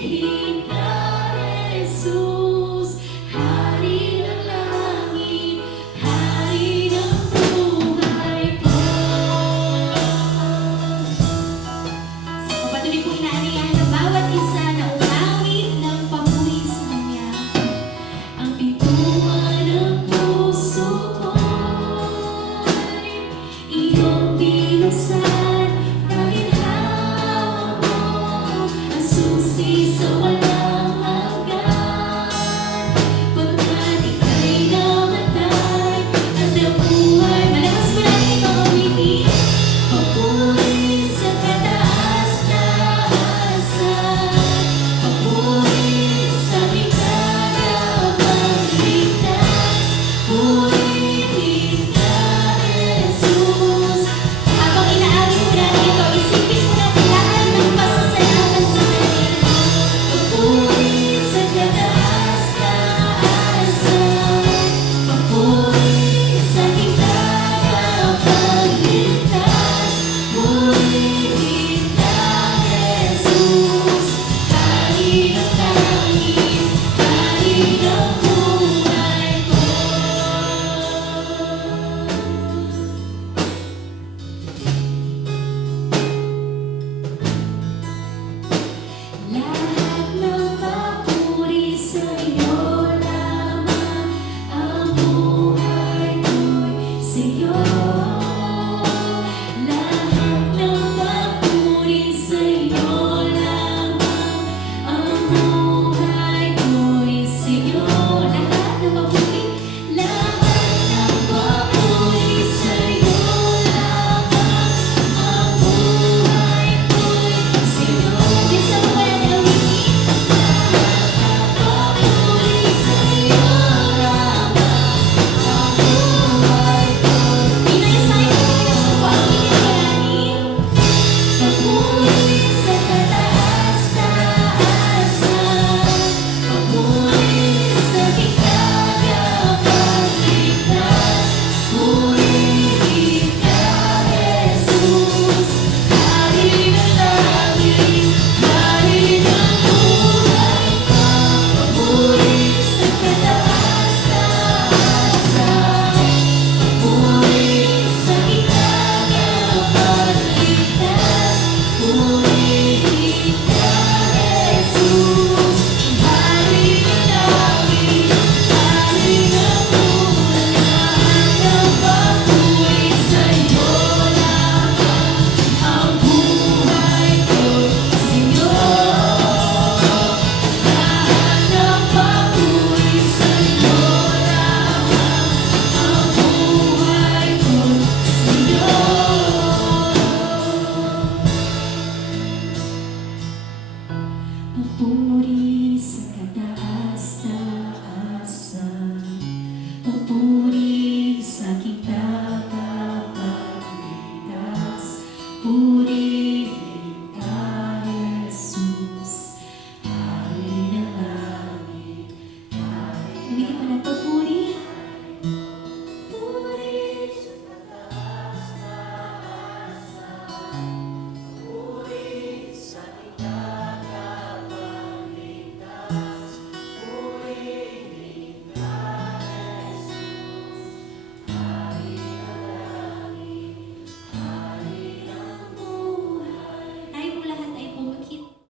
Purihin ka, Jesus, Hari ng langit, Hari ng buhay ko. So, patuloy po inaanihan ng bawat isa na umawit ng papuri sa Kanya. Ang bituan ng puso ko'y iyong binuksan, dahil hawak mo ang susi sa walang hanggan. Pagkat ika'y namatay at nabuhay, malakas mo natin ito awitin. Papuri sa kataas-taasan, papuri sa ikagapagligtas, purihin ka, Jesus. Habang inaawit mo natin ito, isipin mo natin lahat ng pasasalamat sa Kanya. Papuri sa kataas-taasan, papuri sa ikagapagligtas, purihin ka, Jesus. Hari ng langit, Hari ng buhay ko. Lahat ng papuri sa iyo lamang, ang buhay ko'y sa iyo. Lahat ng papuri sa iyo lamang, ang buhay ko'y sa iyo. Lahat ng papuri, lahat ng papuri sa iyo lamang, ang buhay ko'y sa iyo. Yes, sa mga nawitin. Papuri sa iyo lamang, ang buhay ko'y. Pinayasay ko din ang pag-ibig natin. Papuri sa kataas-taasan, papuri sa ikagapagligtas, purihin ka, Jesus. Hari ng langit, Hari ng buhay ko. Papuri sa kataas-taasan, papuri sa ikagapagligtas, purihin ka, Jesus. Hari ng langit, Hari ng buhay, ang papuri sa iyo lamang, ang buhay ko'y sa iyo. Lahat ng papuri sa iyo lamang, ang buhay ko'y sa iyo. Papuri